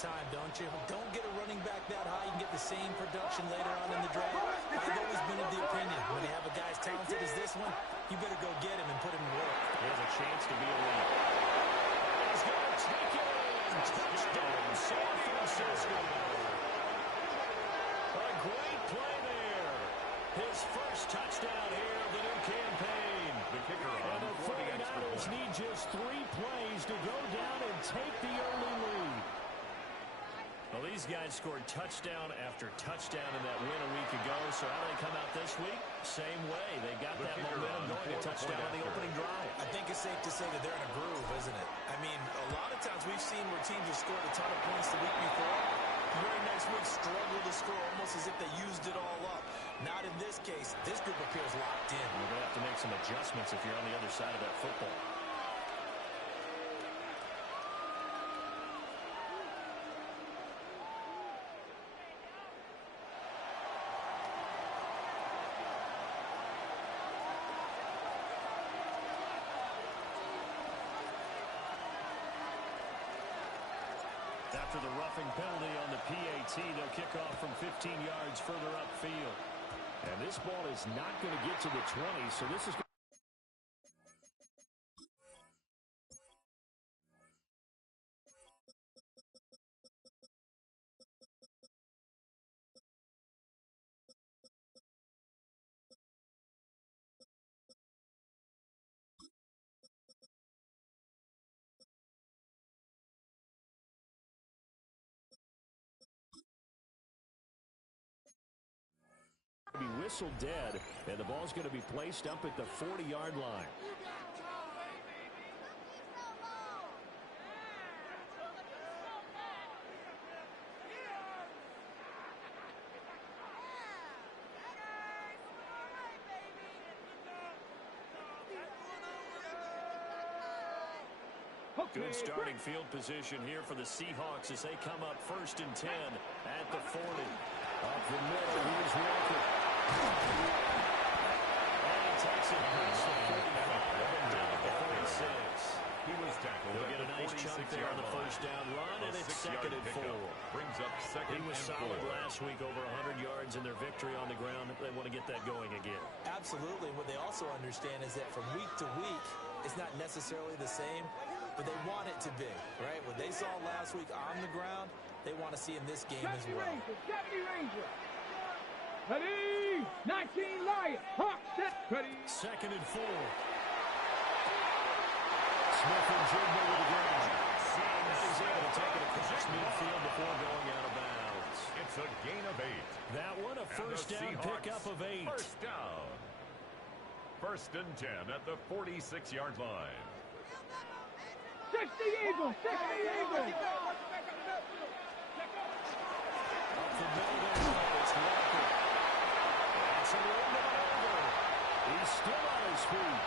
time, don't you? Don't get a running back that high. You can get the same production later on in the draft. I've always been of the opinion, when you have a guy as talented as this one, you better go get him and put him to work. He has a chance to be elite. He's going to take it in. Touchdown, San Francisco. A great play there. His first touchdown here of the new campaign. The kicker on the 49ers need just 3 plays to go down and take the early lead. Well, these guys scored touchdown after touchdown in that win a week ago. So how do they come out this week? Same way. They got that momentum going. A touchdown on the opening drive. I think it's safe to say that they're in a groove, isn't it? I mean, a lot of times we've seen where teams have scored a ton of points the week before. The very next week struggle to score almost as if they used it all up. Not in this case. This group appears locked in. You're going to have to make some adjustments if you're on the other side of that football. After the roughing penalty on the PAT, they'll kick off from 15 yards further upfield. And this ball is not going to get to the 20, so this is... be whistled dead, and the ball's going to be placed up at the 40-yard line. Good starting field position here for the Seahawks as they come up 1st and 10 at the 40. Up the middle, here's Walker. And he takes it past the 45, down at the 46. He was tackled. He'll get a nice chunk there on the first down run, and it's 2nd and 4. Brings up 2nd and 4. He was solid last week, over 100 yards in their victory on the ground. They want to get that going again. Absolutely. What they also understand is that from week to week, it's not necessarily the same, but they want it to be, right? What they saw last week on the ground, they want to see in this game as well. Ranger. Ready, 19 Lion, Hawk set, ready. 2nd and 4. Smith and Jigba with the ground. He's able to take it across midfield before going out of bounds. It's a gain of 8. That one a first down pickup of 8. First down. 1st and 10 at the 46-yard line. 60 Eagles, 60 Eagles. Up the middle there, it's Walker. That's a little bit over. He's still on his feet.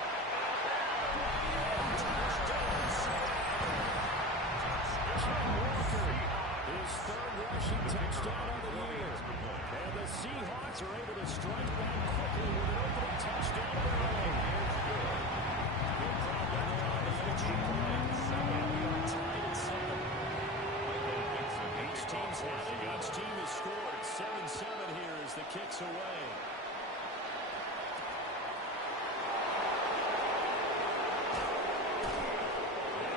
Walker, his 3rd rushing touchdown of the year. And the Seahawks are able to strike back quickly with an opening touchdown of their own. Good problem there on the extra point. Tied at 7. Each team's had it. Each team has scored. 7-7 here as the kick's away.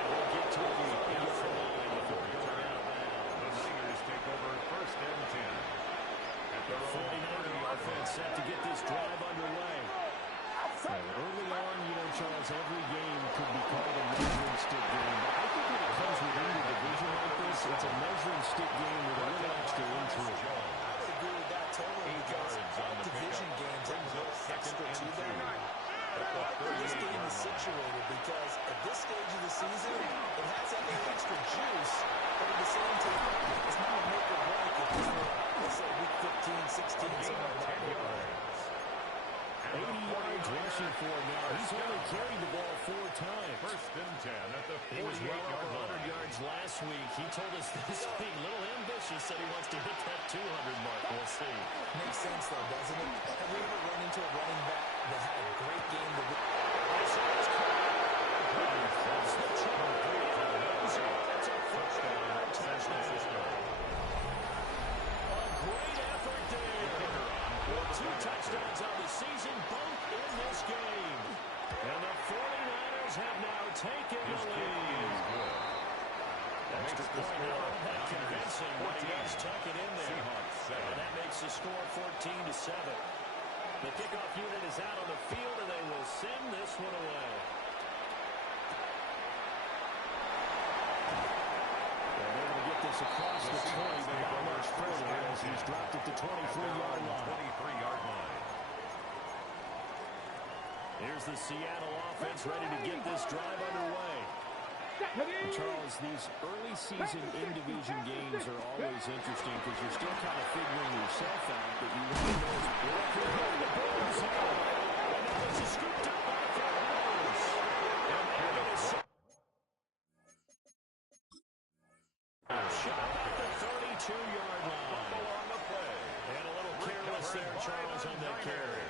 We'll get to the inside line before we turn out of bounds. The Niners take over 1st and 10. At the 49er offense set to get this drive underway. Early on, Charles, every game could be called a measuring stick game. But I think when it comes within the division like this, it's a measuring stick game with a little extra into it. I would agree with that totally because division games have a little extra to them. But I like where this game is situated because at this stage of the season, it has that little extra juice, but at the same time, it's not a make or break if it's, let's say, week 15, 16, something like that. 80 yards rushing for him now. He's only carried the ball 4 times. 1st and 10 at the 48-yard line. He was well over 100 yards last week. He told us this week, a little ambitious, said he wants to hit that 200 mark. We'll see. Makes sense, though, doesn't it? Have we ever run into a running back that had a great game to win? That's a first down, San Francisco. taken His the kick lead. is good. Extra Makes the point score not that convincing, but he 14. does tuck it in there. Seahawks 7. And that makes the score 14-7. The kickoff unit is out on the field, and they will send this one away. They're able to get this across the 20, but not much further as he's dropped it to 23-yard line. 23-yard line. Here's the Seattle offense ready to get this drive underway. Charles, these early season in-division games are always interesting because you're still kind of figuring yourself out, but you want to know what's blocking the Bulls. And now this is scooped up by the Cowboys. And they're going to shot at the 32-yard line. On the play. And a little careless there, Charles, on that carry.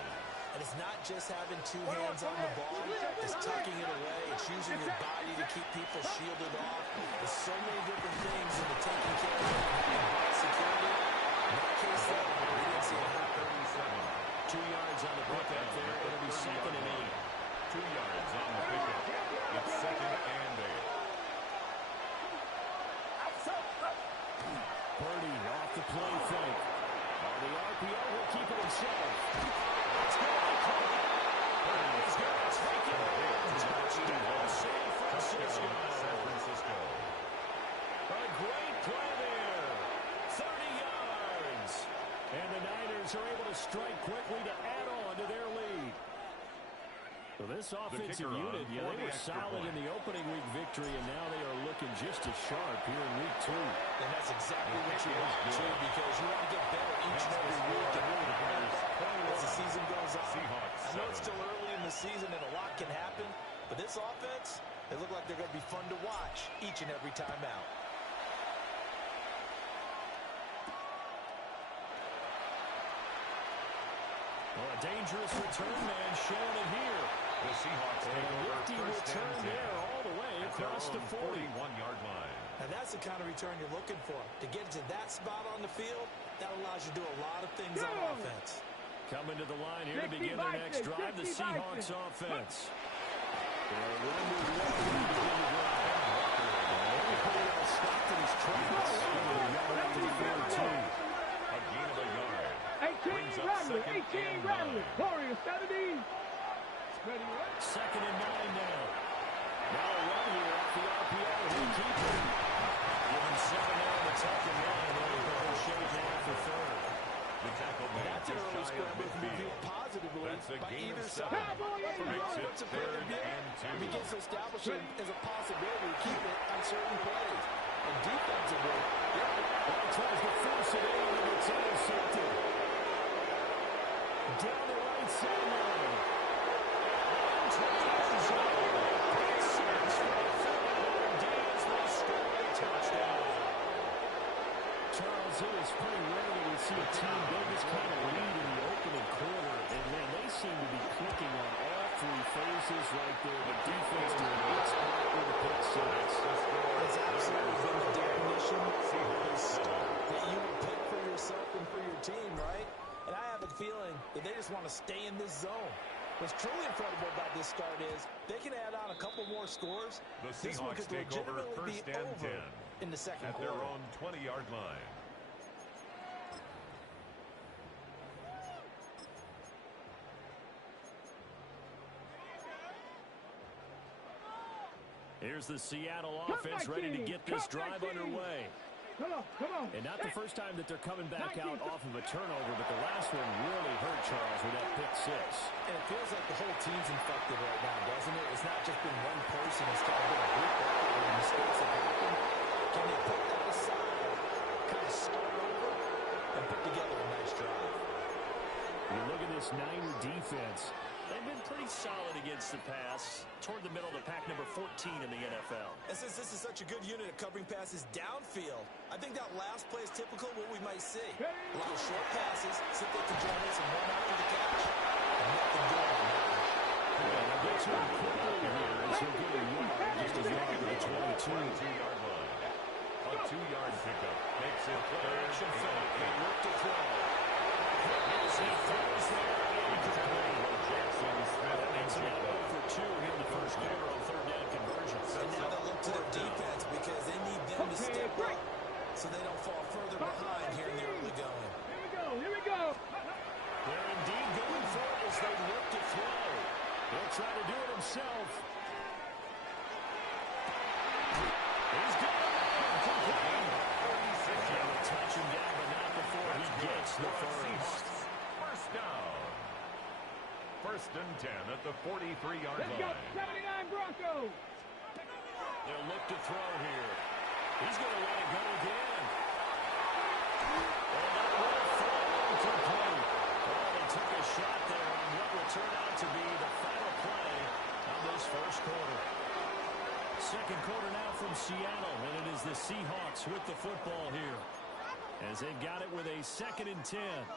And it's not just having two hands on the ball. It's tucking it away. It's using your body to keep people shielded off. There's so many different things in the taking care of and ball security. In that case, though, we didn't see it. 2 yards on the pickup there. It'll be 2nd and 8. 2 yards on the pickup. It's 2nd and 8. Purdy off the play fake. The RPO will keep it himself. Let's go. Purdy's got it. Take it. Touchdown, San Francisco. A great play there. 30 yards. And the Niners are able to strike quickly to add on to their lead. So this offensive unit, they were solid in the opening week victory, and now they are looking just as sharp here in week 2. And that's exactly what you want, too, because you want to get better each and every week and really develop as the season goes on. I know it's still early in the season and a lot can happen, but this offense, they look like they're going to be fun to watch each and every time out. Well, a dangerous return man showing it here. The Seahawks take over first return and 10 there all the way across the 41-yard line. And that's the kind of return you're looking for. To get to that spot on the field, that allows you to do a lot of things on offense. Coming to the line here to begin their next drive, the Seahawks offense. They're running to begin the drive. Stopped in his tracks. Up to the field, too. A gain of a yard. 18 Rattler, 18 Rattler. Warriors 70. 2nd and 9 now. Now a run here off the RPO. He'll keep it. Given 7 now on the 2nd line. They'll shade now for 3rd. The tackle made That's an early scramble can be viewed positively That's a by gain either of side. 7. From an Makes it offensive point of 3rd view, and 2. it begins to establish it as a possibility to keep it on certain plays. And defensively, Well, tries to force it in, and it's intercepted. Down the right sideline. Into the end zone. Pick 6 for the Philadelphia Eagles. They score a touchdown. Charles, it is pretty rare that we see a team build this kind of lead in the opening quarter, and man, they seem to be clicking on all 3 phases right there. The defense doing a good spot with the pick 6. it's absolutely been the definition that you would pick for yourself and for your team, right? And I have a feeling that they just want to stay in this zone. What's truly incredible about this start is they can add on a couple more scores. The This one Seahawks could take over legitimately first be and over 10 in the second at quarter. their own 20-yard line. Here's the Seattle offense ready to get this drive underway. Come on. And not the first time that they're coming back out off of a turnover, but the last one really hurt Charles with that pick 6. And it feels like the whole team's infected right now, doesn't it? It's not just been one person. It's kind of been a group effort when mistakes have happened. Can they put that aside, kind of start over, and put together a nice drive? You look at this Niner defense. They've been pretty solid against the pass, toward the middle of the pack, number 14 in the NFL. And since this is such a good unit at covering passes downfield, I think that last play is typical of what we might see. A lot of short passes, sit there to join us and run after the catch, and nothing doing on that one. Well, they'll get to him quickly here as he'll get a yard, just a yard to the 22-yard line. A 2-yard pickup makes it Action 3rd fake. They and 8. look to throw. As he throws there, incomplete. Jackson Smith That makes it picked up. 0 for 2 in the first quarter on 3rd down conversion. First and 10 at the 43-yard Let's go, line. 79 Broncos. They'll look to throw here. He's going to let it go again. And that will fall incomplete. Oh, they took a shot there on what will turn out to be the final play of this first quarter. Second quarter now from Seattle, and it is the Seahawks with the football here, as they've got it with a 2nd and 10.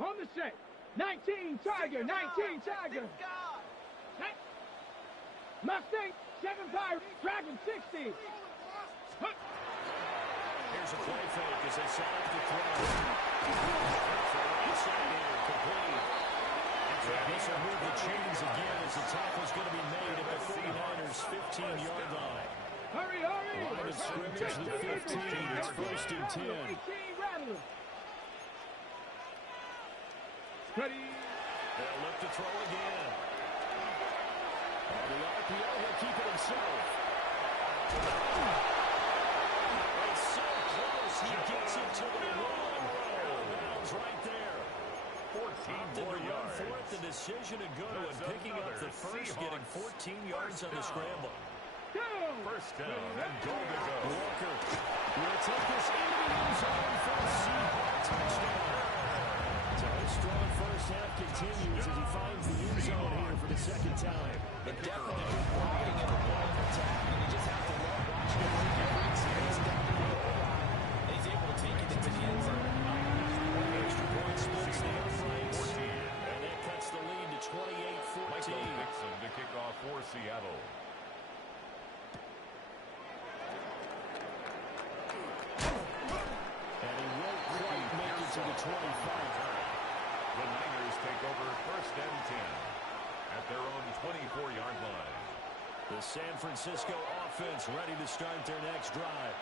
On the set. 19 Tiger, 19 Tiger. Mustang, 7 Pirate, Dragon 60. Here's a play fake as they set up the throw. Right side here, complete. This will move the chains again as the tackle's going to be made at the 49ers' 15-yard line. Hurry, hurry. Line of scrimmage, the 15. It's 1st and 10. 18 Rattler. Ready. They'll look to throw again. On the RPO, he'll keep it himself. It's so close, he gets it to the one. Out of bounds right there. 14 more yards. For it, the decision to go and picking up the first, getting 14 yards on the scramble. First down and goal to go. Walker will take this into the end zone for a Seahawk touchdown. So his strong first half continues as he finds the end zone here for the second time. The definitely blocking at the point of attack, and you just have to love watching him make every space down the goal line, and he's able to take it into the end zone. Extra point splits the uprights, and that cuts the lead to 28-14. Michael Dixon to kick off for Seattle. And he won't quite make it to the 25. The Niners take over 1st and 10 at their own 24-yard line. The San Francisco offense ready to start their next drive.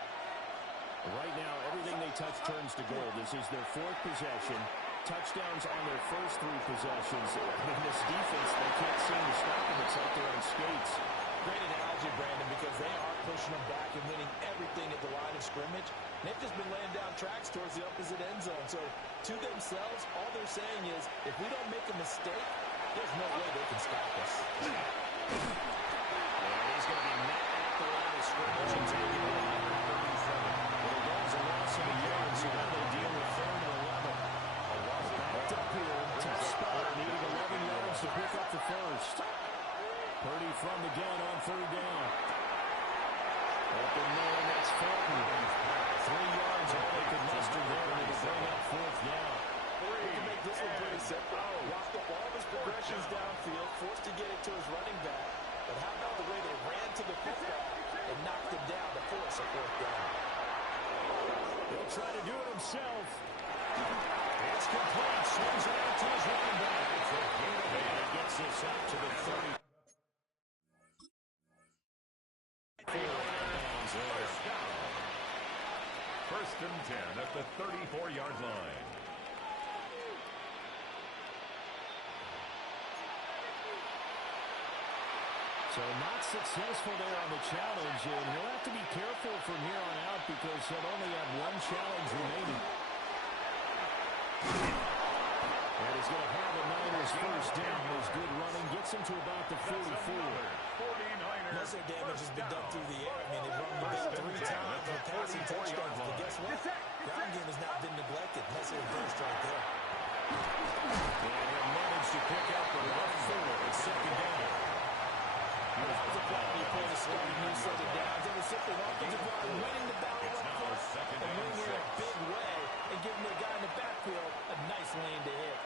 Right now, everything they touch turns to gold. This is their 4th possession. Touchdowns on their first 3 possessions. I mean, this defense, they can't seem to stop them. It's like they're on skates. Great analogy, Brandon, because they are pushing them back and winning everything at the line of scrimmage. They've just been laying down tracks towards the opposite end zone. So, to themselves, all they're saying is, if we don't make a mistake, there's no way they can stop us. And he's going to be met at the line of scrimmage and taken down. Well, that was a loss of a yard, so now they deal with 3rd and 11. Backed up here, tough spot, needing 11 yards to pick up the first. Purdy from the gun on 3rd down. Open man, that's Fulton. 3 yards, all they could muster there to bring up 4th down. We can make this one pretty simple. Walked up all of his progressions downfield, forced to get it to his running back. But how about the way they ran to the football and knocked him down to force a 4th down? He'll try to do it himself. It's complete. Swings it out to his running back. And he gets this out to the 30. First and 10 at the 34-yard line. So not successful there on the challenge, and he'll have to be careful from here on out because he'll only have 1 challenge remaining. And he's going to have a Niners first down. His good running gets him to about the 44. Most of the damage has been done through the air. I mean, they've run the ball 3 times on passing touchdowns. But guess what? Ground game has not been neglected. Nice little burst right there. And he'll manage to pick up the right 4 at 2nd down. That was a quality play to start a new set of downs. It was simply an offensive line winning the battle up front and winning in a big way and giving the guy in the backfield a nice lane to hit.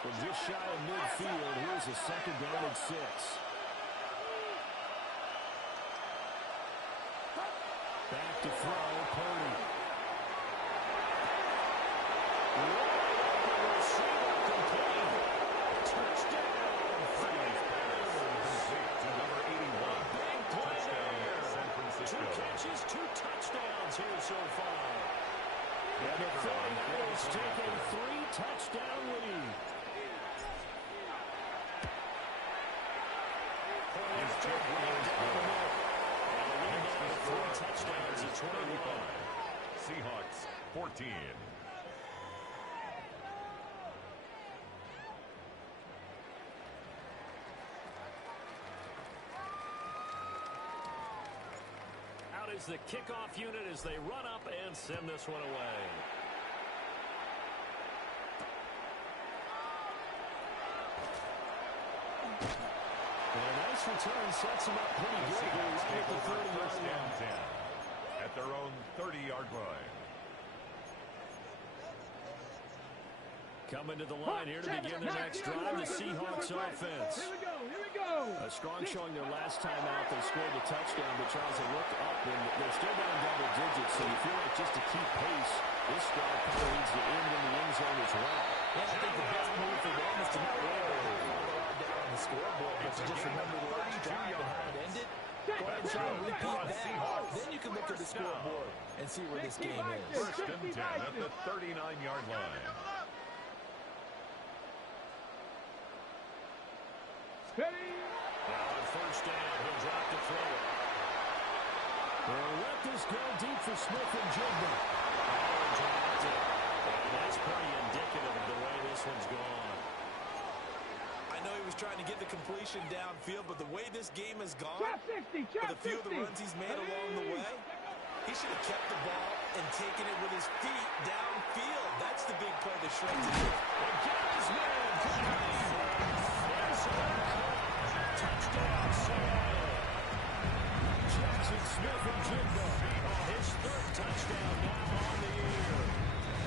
From just shy of midfield, here's a 2nd down and 6. Back to throw, Purdy. Receiver complete. Touchdown. To number 81. Big play there. San Francisco. 2 catches, 2 touchdowns here so far. And the 49ers take a 3-touchdown lead. Touchdowns at 21. Seahawks 14. out is the kickoff unit as they run up and send this one away. And a nice return sets them up pretty good. They're right at the 30-yard line. At their own 30-yard line. Coming to the line here to begin their next drive, the Seahawks offense. Here we go, here we go. A strong showing their last time out. They scored the touchdown, but Charles, they look up, and they're still down double digits, so you feel like just to keep pace, this drive probably needs to end in the end zone as well. Yeah, I think the best move for them is to not wait down on the scoreboard, but to just remember the last drive and how it ended. Go ahead and try and repeat that. Then you can look at the scoreboard and see where this game is. First and 10 at the 39-yard line. Now on first down, he'll drop to throw it. They'll let this go deep for Smith and Jigba. Dropped it. And that's pretty indicative of the way this one's gone. I know he was trying to get the completion downfield, but the way this game has gone, Trap 60, with a few of the runs he's made along the way, he should have kept the ball and taken it with his feet downfield. That's the big play that shreds it. And Gary's man, touchdown, Seattle. Jackson Smith and Jigba, his third touchdown now on the year.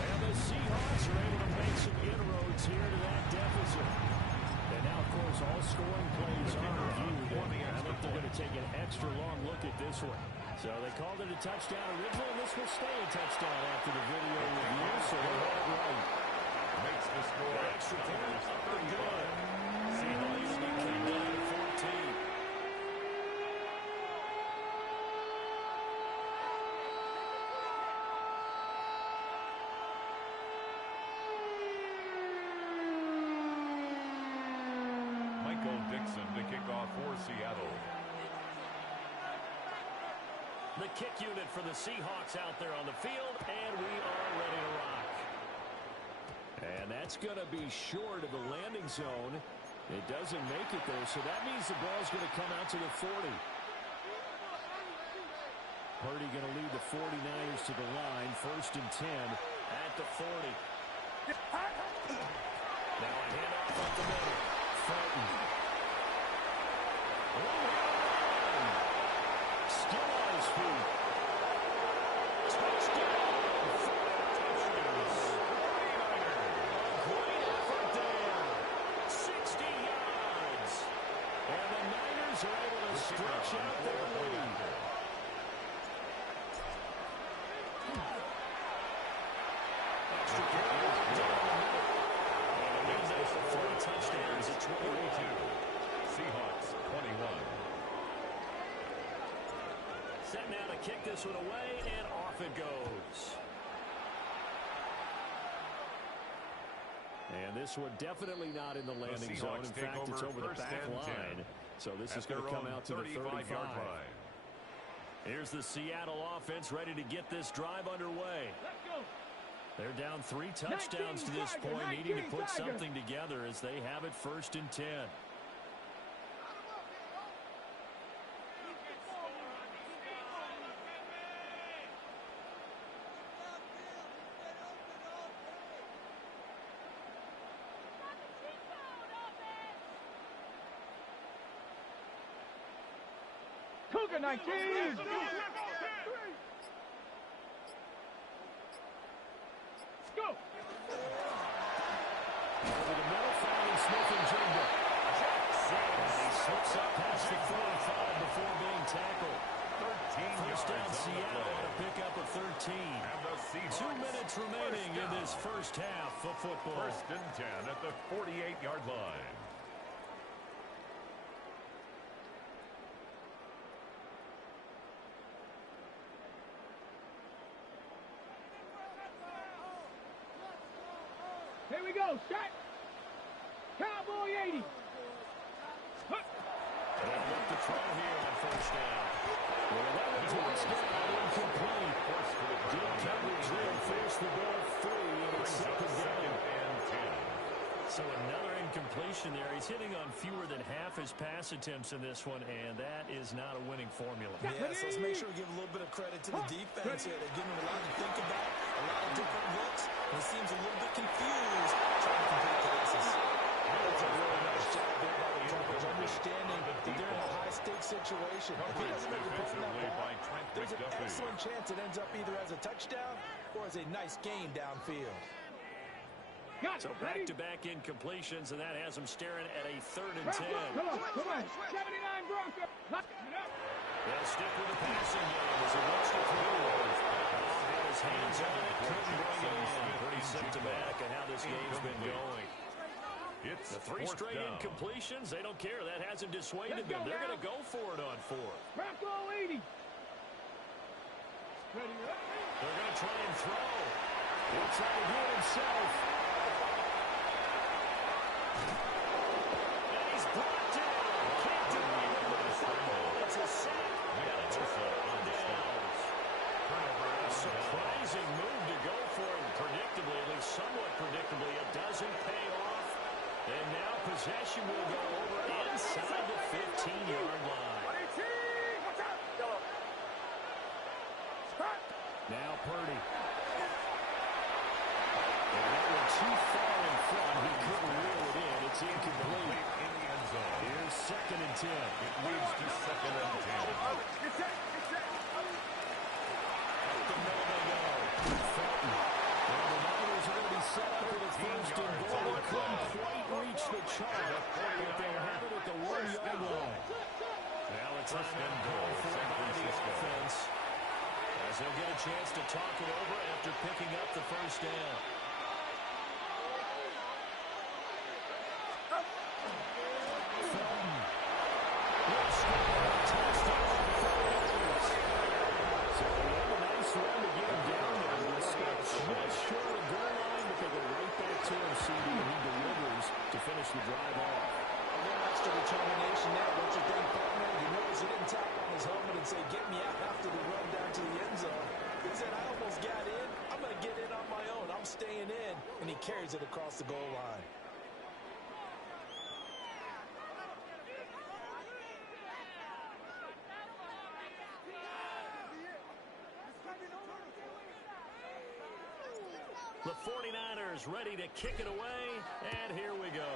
And the Seahawks are able to make some inroads here to that deficit. And now, of course, all scoring plays are reviewed. I think they're going to take an extra long look at this one. So they called it a touchdown originally, and this will stay a touchdown after the video review, so they had it right. Makes the score Extra point up and good. Seahawks will be kicked down at 14. Dixon to kick off for Seattle. The kick unit for the Seahawks out there on the field, and we are ready to rock. And that's going to be short of the landing zone. It doesn't make it there, so that means the ball's going to come out to the 40. Purdy going to lead the 49ers to the line, 1st and 10 at the 40. Now a handoff up the middle. Fulton. Still on his feet. Touchdown. Great effort there. 60 yards. And the Niners are able to stretch out their lead. Extra point down the middle. And it leads us to 3 touchdowns at 22. Seahawks 21. Set now to kick this one away, and off it goes. And this one definitely not in the landing zone. In fact, it's over the back line. So this is going to come out to the 35. Here's the Seattle offense ready to get this drive underway. They're down 3 touchdowns to this point, needing to put something together as they have it 1st and 10. Cougar 19! Go! Over the middle, finding Smith and Jigba. He slips up past the 45 before being tackled. 1st down, Seattle on a pickup of 13. 2 minutes remaining in this first half of football. 1st and 10 at the 48-yard line. Here we go, set. Cowboy 80. They'll look to throw here on 1st down. Well, that one's touchdown incomplete. Good coverage there. Force the ball free, and it's 2nd down. And 10. So another incompletion there. He's hitting on fewer than half his pass attempts in this one, and that is not a winning formula. Yeah, so let's make sure we give a little bit of credit to the defense here. They're giving him a lot to think about, a lot of different looks, and he seems a little bit confused trying to complete passes. That's a really nice job there by the coverage, understanding that they're in a high-stakes situation. If he doesn't make a play on that ball, there's an excellent chance it ends up either as a touchdown or as a nice gain downfield. So back-to-back incompletions, and that has him staring at a 3rd and 10. Come on. 79 Bronco. They'll stick with the passing game as he looks to throw. Had his hands on it, couldn't bring it in. Pretty symptomatic of how this game's been going. It's The 3 straight incompletions, they don't care. That hasn't dissuaded them. They're going to go for it on 4th. Bronco 80. They're going to try and throw. He'll try to do it himself. And he's brought down. Can't do anything with the football. It's a sack. And a turnover downs. A surprising move to go for him. Predictably, at least somewhat predictably, it doesn't pay off. And now possession will go over inside the 15-yard line. Now Purdy. And that one too far in front. He couldn't reel it in. It's incomplete. in the end zone. Here's 2nd and 10. It leads to 2nd and 10. Up the middle they go. Felton. And the Niners are going to be set up for the 1st and goal. They couldn't quite reach the chart, but they'll have it at the 1-yard line. Now it's on and goal for by the offense. As they'll get a chance to talk it over after picking up the 1st down. Felton. Will score a touchdown for the Niners. So they have a nice run to get him down there. They'll stop just short of the goal line, but they go right back to him, CD, and he delivers to finish the drive off. A little extra determination there, don't you think, partner? You notice he didn't tap on his helmet and say, get me out after the run down to the end zone. He said, I almost got in. I'm going to get in on my own. I'm staying in. And he carries it across the goal line. The 49ers ready to kick it away, and here we go.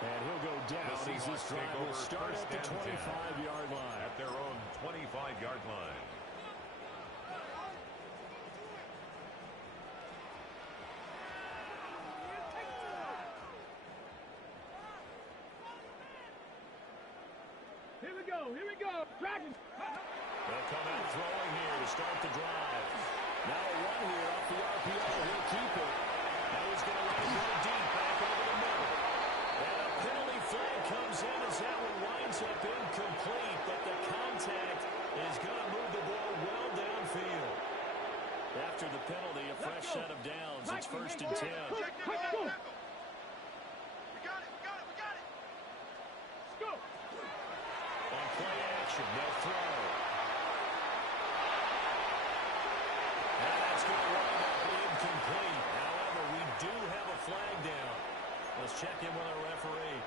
And he'll go down as this drive will start at the 25-yard line. At their own 25-yard line. Here we go. Dragon. They'll come out throwing here to start the drive. Now a run here off the RPO. He'll keep it. Now he's going to run really deep back over the middle. And a penalty flag comes in as that one winds up incomplete, but the contact is going to move the ball well downfield. After the penalty, a fresh set of downs. It's 1st and 10. On play action, they'll throw. And that's going to wind up incomplete. However, we do have a flag down. Let's check in with our referee.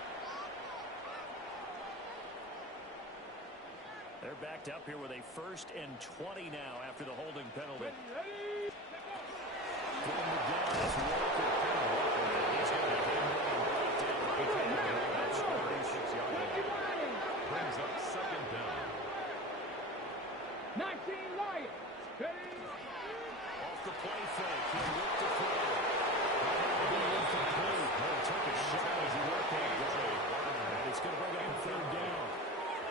They're backed up here with a 1st and 20 now after the holding penalty. Going to down is Walker. He's going to hit him down. 36-yard line. Brings up 2nd down. 19 Lions. Off the play fake. He'll look to throw. Incomplete. Took a shot as he worked that goal. And it's going to bring up a 3rd down.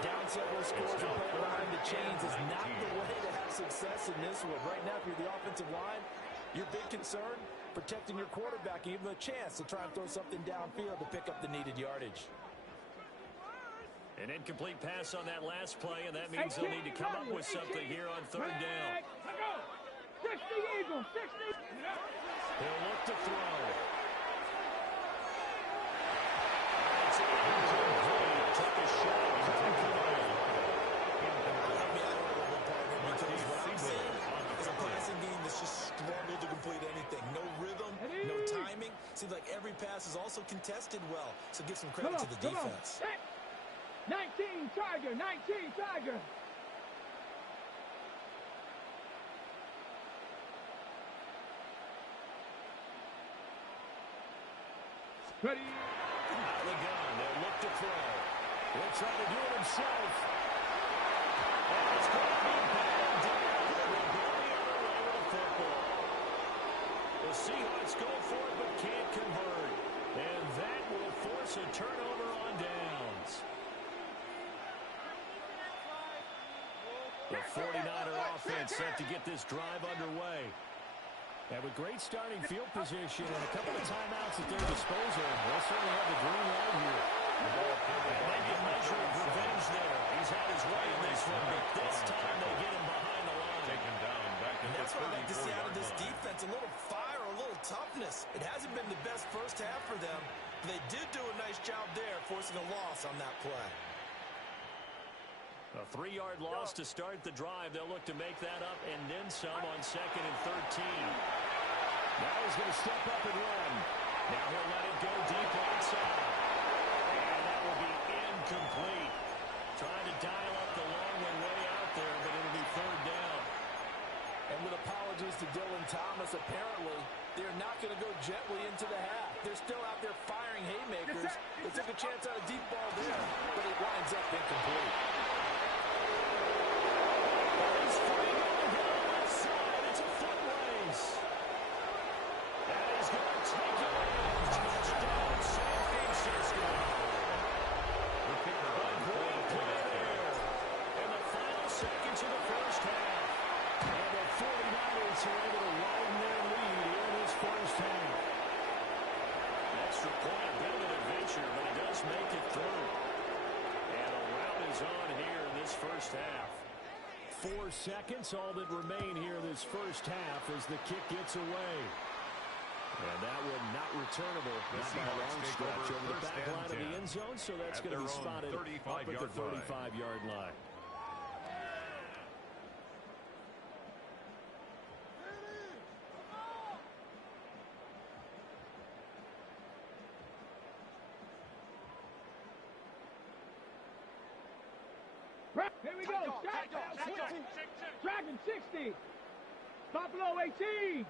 Down several scores and play behind the chains is not the way to have success in this one. Right now, if you're the offensive line, your big concern, protecting your quarterback and give him a chance to try and throw something downfield to pick up the needed yardage. An incomplete pass on that last play, and that means they'll need to come up with something here on 3rd down. 60 Eagles, 60. He'll look to throw. It's incomplete. Took a shot. Couldn't come in. Help me out a little bit, partner, because Seems like every pass is also contested well, so give some credit to the defense. 19 Tiger, 19 Tiger. Ready. Out of the gun. They'll look to throw. He'll try to do it himself. And it's going to be batted down. They'll go the other way with a football. The Seahawks go for it but can't convert. And that will force a turnover on downs. The 49er offense set to get this drive underway. And with great starting field position and a couple of timeouts at their disposal, they'll certainly have the green light here. And maybe a measure of revenge there. He's had his way in this one, but this time they get him behind the line. Taken down back in And that's what I like to see out of this 34-yard line. defense, a little fire, a little toughness. It hasn't been the best first half for them, but they did do a nice job there, forcing a loss on that play. A 3-yard loss to start the drive. They'll look to make that up and then some on 2nd and 13. Now he's going to step up and run. Now he'll let it go deep inside. And that will be incomplete. Trying to dial up the long way out there, but it'll be 3rd down. And with apologies to Dylan Thomas, apparently they're not going to go gently into the half. They're still out there firing haymakers. They took a chance on a deep ball there, but it winds up incomplete. He's free going down the left side. It's a foot race. And he's going to take it in. Touchdown, San Francisco. The kicker A on great play there. In the final seconds of the first half. And the 49ers are able to widen their lead here in this first half. Extra point, a bit of an adventure, but it does make it through. And a rout is on here in this first half. 4 seconds, all that remain here this first half as the kick gets away. And that one not returnable. Not by a long stretch over the back line of the end zone, so that's going to be spotted up at the 35-yard line. Here we go. Dragon 60. Buffalo 18. Ready,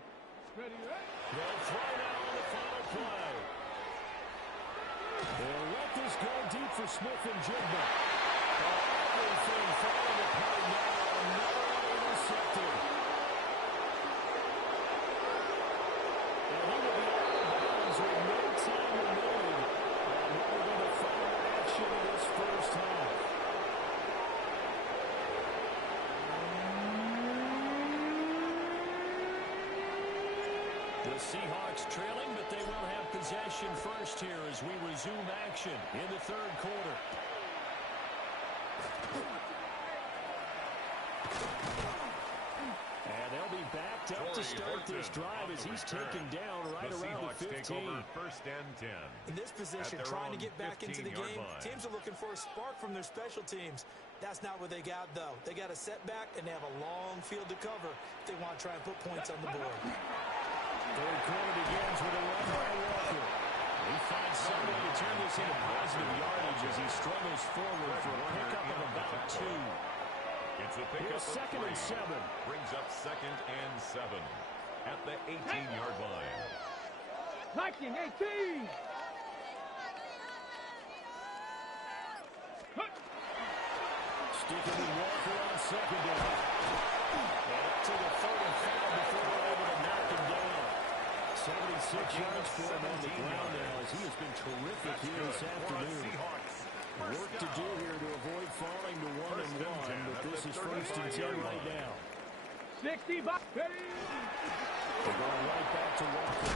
ready. They'll throw now on the final play. They'll let this go deep for Smith and Jigba. Everything falling apart now. Another intercepted. And he will be out of bounds with no time remaining. And what will be the final action of this first half. The Seahawks trailing, but they will have possession first here as we resume action in the 3rd quarter. And they'll be backed up to start this drive as he's taken down right around the 15. Take over 1st and 10. In this position, trying to get back into the game, teams are looking for a spark from their special teams. That's not what they got, though. They got a setback, and they have a long field to cover if they want to try and put points on the board. 3rd quarter begins with a run by Walker. He finds somebody to turn this into positive yardage as he struggles forward for a pickup of about 2. It's a pickup of 2nd and 7. Brings up 2nd and 7 at the 18-yard line. Viking 18. Sticking with Walker on 2nd down. And up to the 35 before they're able to knock him down. 76 yards for him on the ground now as he has been terrific here this afternoon. Work to do here to avoid falling to 1 and 1, but this is 1st and 10 right now. 60 by They're going right back to Walker.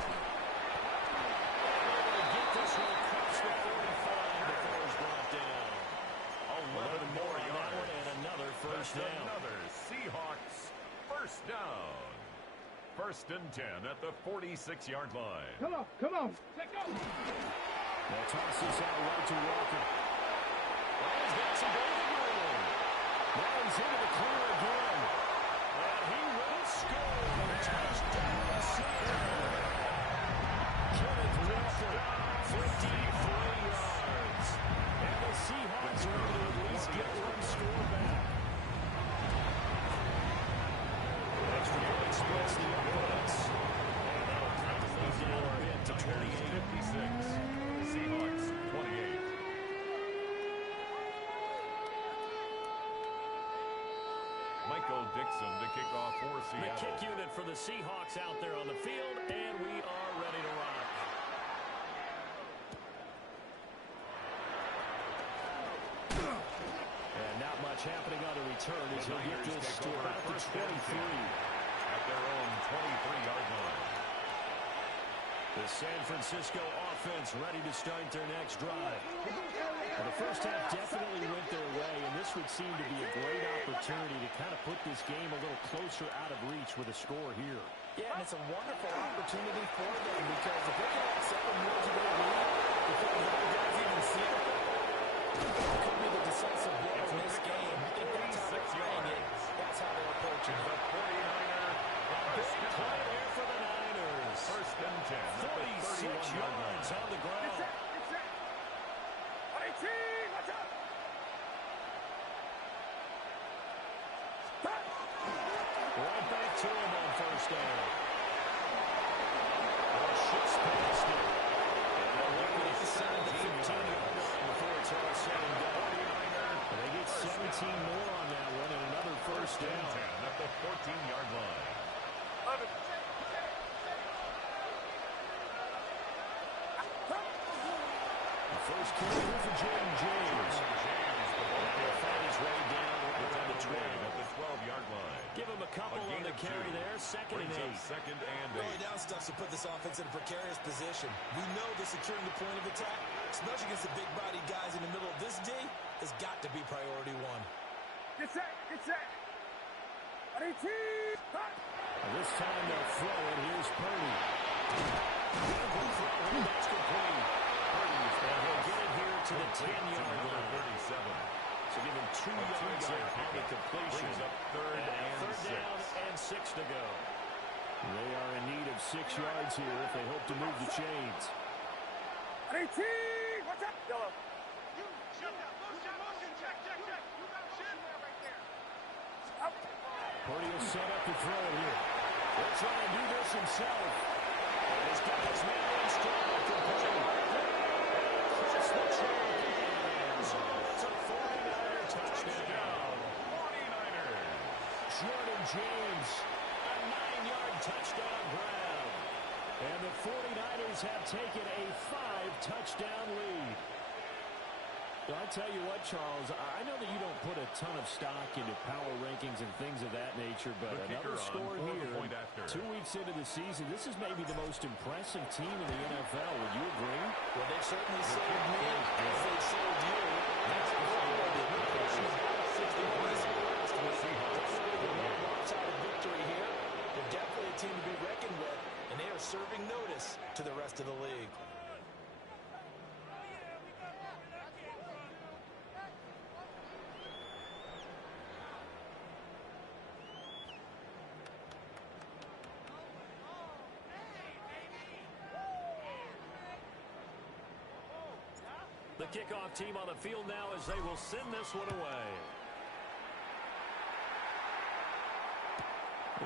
Able to get this one across the 45 before it's brought down. 11 more on that one and another first down. Another Seahawks first down. 1st and 10 at the 46-yard line. Come on, come on. Let's go. They'll toss this out right to Walker. Well, he's got some breathing room. Now he's into the clear again. And he will score. Touchdown, Seahawks. Kenneth kick unit for the Seahawks out there on the field, and we are ready to rock. And not much happening on the return as he'll get this to about the 23. At their own 23-yard line. The San Francisco offense ready to start their next drive. Well, the first half definitely went their way, and this would seem to be a great opportunity to kind of put this game a little closer out of reach with a score here. Yeah, and it's a wonderful opportunity for them because if they can have 7 yards of their lead, if the other guys even see it, it could be the decisive blow in this game. I think that's how they're playing it. That's how they're approaching it. The 49er. Big play there for the Niners. First and 10. 46 yards on the ground. Right back to him on first down. Shifts past it. And they're looking inside the 15-yard line before it's all said and done. They get 17 more on that one and another first down. 10 at the 14-yard line. The first carry for Jaden James. He'll find his way down around the 12. At the 12-yard line. Give him a couple on the carry there. Second and 8. Second and 8. Going down stuff to put this offense in a precarious position. We know the securing the point of attack, especially against the big-bodied guys in the middle of this D, has got to be priority one. Get set, get set. This time they'll throw it. Here's Purdy. That's complete. Purdy's going to get it here to the 10-yard line. 37. So give him 2 yards here on the completion. Brings up third down and 6 to go. They are in need of 6 yards here if they hope to move the chains. What's up? Yellow. Purdy will set up to throw it here. He'll try and do this himself. And he's got his man in strong from Purdy. Across the chains. It's a 49er touchdown. 49ers. Jordan James, a 9-yard touchdown grab. And the 49ers have taken a 5-touchdown lead. I tell you what, Charles, I know that you don't put a ton of stock into power rankings and things of that nature, but another score here, 2 weeks into the season, this is maybe the most impressive team in the NFL. Would you agree? Well, they've certainly saved me as they saved you. That's the pushing 60 points last week. Outside of victory here, they're definitely a team to be reckoned with, and they are serving notice to the rest of the league. The kickoff team on the field now as they will send this one away.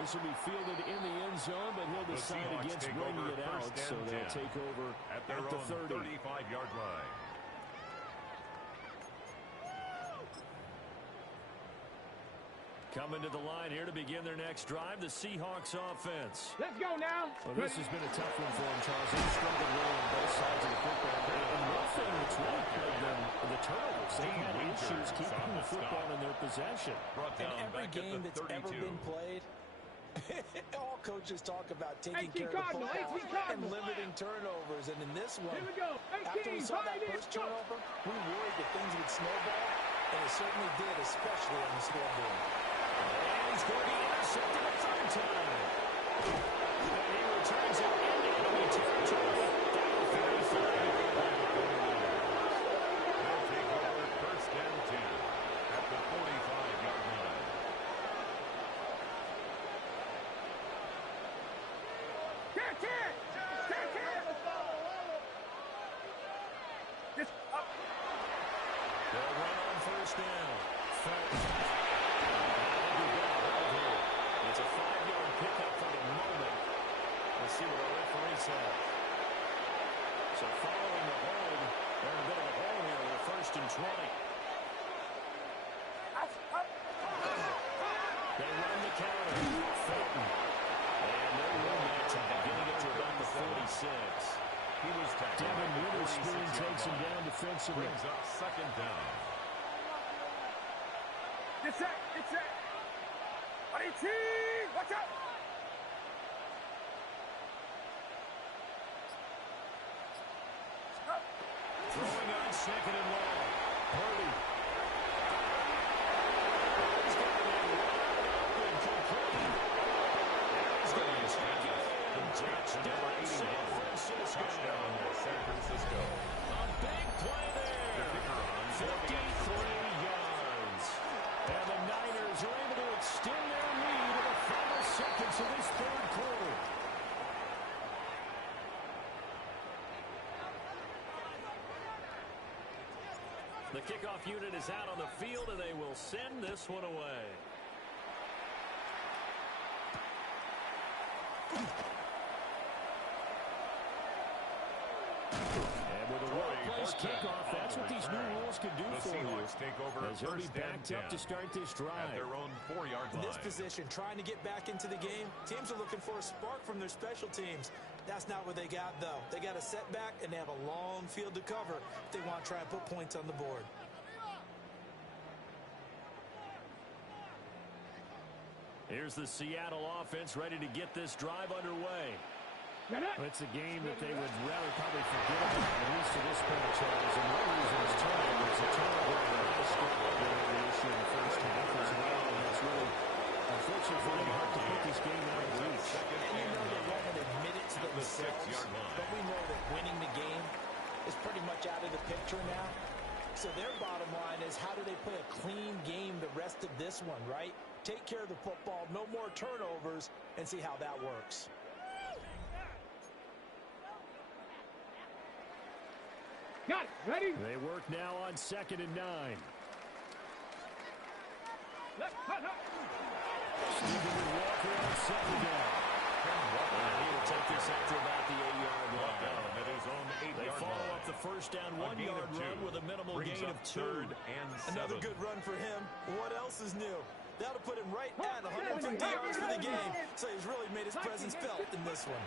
This will be fielded in the end zone, but he'll decide against bringing it out, so they'll take over at their the 30. 35-yard line. Coming to the line here to begin their next drive, the Seahawks offense. Let's go now. Well, this has been a tough one for them, Charles. They've struggled really on both sides of the football. And one thing that's really plagued them, the turnovers. They've had issues keeping the football in their possession. In every game that's ever been played, all coaches talk about taking care of the football and limiting turnovers. And in this one, Here we go. after we saw that first turnover, we worried that things would snowball, and it certainly did, especially on the scoreboard. And he's going to be intercepted a third time. And he returns it into enemy territory. Down 35. They'll take over first and 10 at the 45-yard line. They'll run on first down. It's a 5-yard pickup for the moment. Let's see what the referee said. So following the hold, they're in a bit of a hole here with a 1st and 20. They run the counter. Fulton. And no room that time, getting it to about the 46. He was tackled. Devin Witherspoon takes him down defensively. Brings up second down. Get set. Get set. Watch out. Throwing on second and long. Purdy. He's got it wide open, complete. And he's going to take it in. Touchdown, San Francisco. Touchdown, San Francisco. A big play there. 53 yards. And the Niners are able to extend their lead in the final seconds of this third quarter. The kickoff unit is out on the field, and they will send this one away. And with a well-placed kickoff, that's what these new rules can do for you. Take over as he'll be backed up to start this drive. At their own 4-yard line. In this position, trying to get back into the game, teams are looking for a spark from their special teams. That's not what they got, though. They got a setback, and they have a long field to cover if they want to try and put points on the board. Here's the Seattle offense ready to get this drive underway. It's a game that they would rather probably forget about, at least to this point, Charles. And one reason is turnovers. A turnover in the last the issue in the first half as well. And it's really, unfortunately, for them, hard to put this game out of reach. And you know they won't admit it to themselves, but we know that winning the game is pretty much out of the picture now. So their bottom line is, how do they play a clean game the rest of this one, right? Take care of the football, no more turnovers, and see how that works. Got it. Ready? They work now on 2nd and 9. Stephen Walker on 2nd down. He'll take this after about the 8-yard line. They follow up the first down 1-yard run with a minimal gain of 2. Another good run for him. What else is new? That'll put him right at 150 yards for the game. So he's really made his presence felt in this one.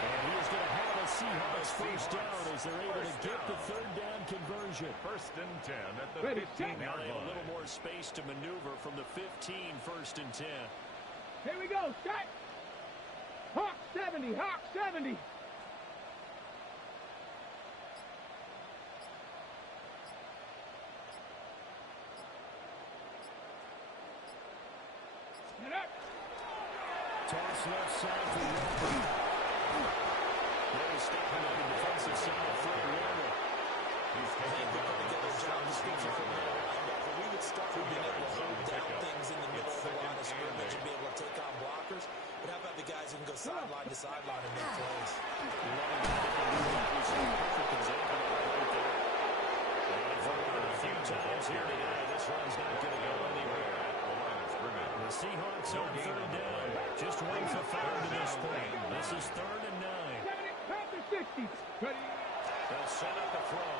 And he is going to have a Seahawks first down as they're able to get the third down conversion. 1st and 10 at the 15-yard Now they have a line. little more space to maneuver from the 15, 1st and 10. Here we go. Set. Hawk 70. Hawk 70. Get up. Toss left side for Walker. They're stepping up the defensive side for Walker. He's taking down Together, job description for middle linebacker. We would start with being able to hold down things in the middle of the line of scrimmage and be able to take on blockers. But how about the guys who can go sideline to sideline and make plays? Perfect example of that right there. A few times here today, this one's not going to go anywhere. The Seahawks on 3rd down. Just 1 for 5 to this point. This is 3rd and 9. 70, 50. Ready. They'll set up the throw.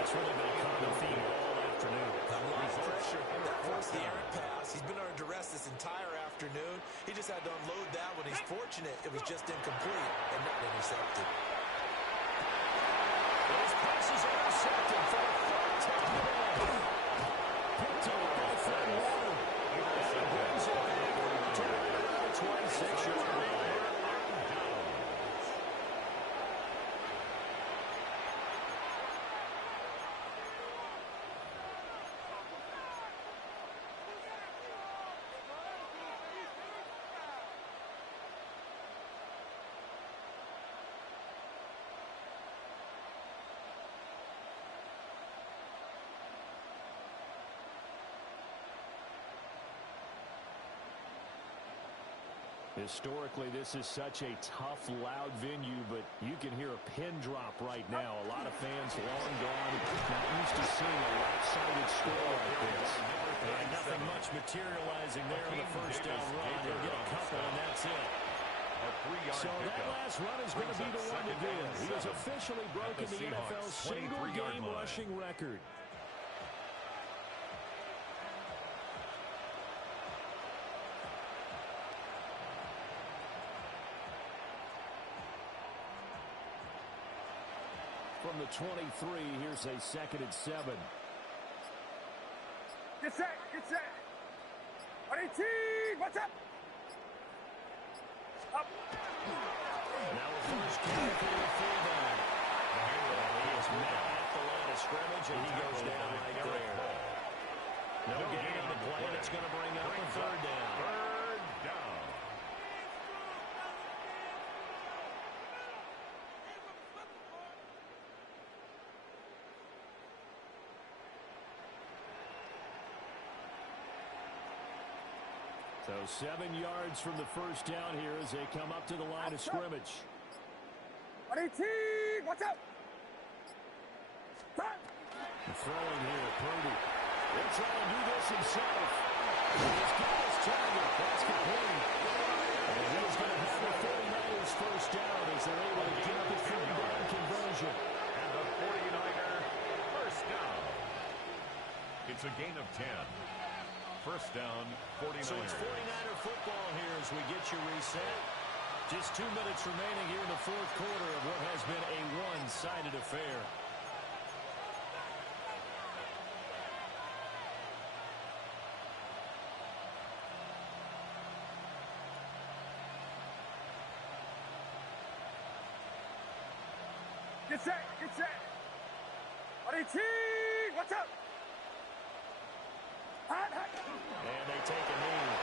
That's really been a common theme all afternoon. A lot of pressure. That forced the errant pass. He's been under duress this entire afternoon. He just had to unload that one. He's fortunate it was just incomplete and not intercepted. Those passes are intercepted for the 3rd time today. Picked up by Fred Warner. And brings it back to the 26-yard line. Historically, this is such a tough, loud venue, but you can hear a pin drop right now. A lot of fans long gone, not used used to seeing a lopsided score like this. And nothing much materializing there in the first down run. He'll get a couple, and that's it. So that last run is going to be the one to do it. He has officially broken the NFL's single-game rushing record. From the 23, here's a 2nd and 7. Get set, get set. 18, what's up? Up. Now a first carry for the fullback. He is met at the line of scrimmage, and he goes down right there. No gain on the play, and it's going to bring up a 3rd down. 3rd down. So 7 yards from the first down here as they come up to the line of scrimmage. 18, what's up? The throwing here, Purdy. He'll try and do this himself. He's got his target. That's complete. And he's going to have the 49ers first down as they're able to get the 3rd-down conversion. And the 49er first down. It's a gain of 10. First down, 49ers. So it's 49er football here as we get you reset. Just 2 minutes remaining here in the 4th quarter of what has been a one-sided affair. Get set, get set. 18, what's up? Hot, hot. And they take a knee.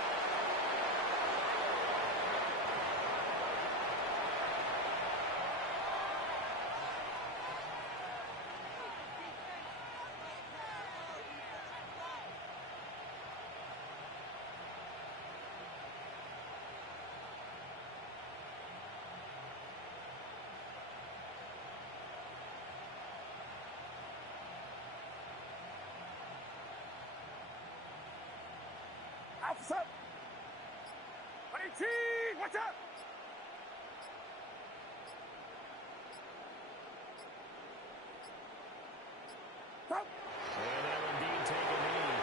What's up? 18, what's up? Up. And they'll indeed take a knee.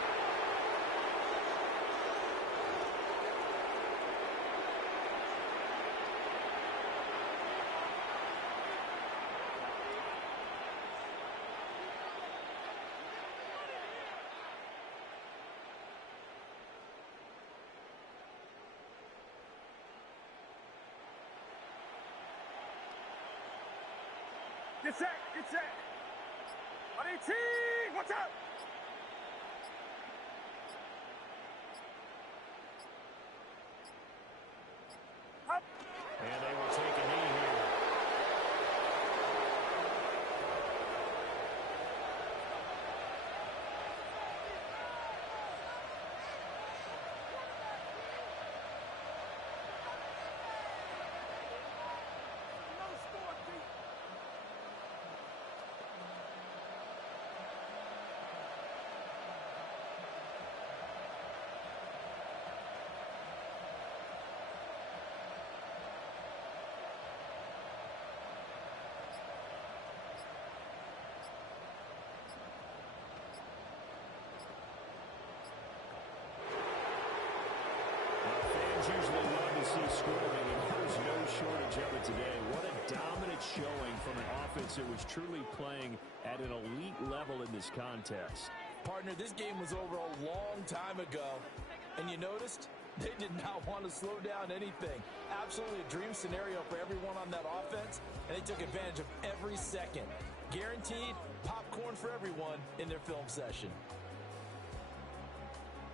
Get set, get set. 18, what's up? Up. And they will take a knee here. Usually love to see scoring, and there's no shortage of it today. What a dominant showing from an offense that was truly playing at an elite level in this contest. Partner, this game was over a long time ago, and you noticed they did not want to slow down anything. Absolutely a dream scenario for everyone on that offense, and they took advantage of every second. Guaranteed popcorn for everyone in their film session.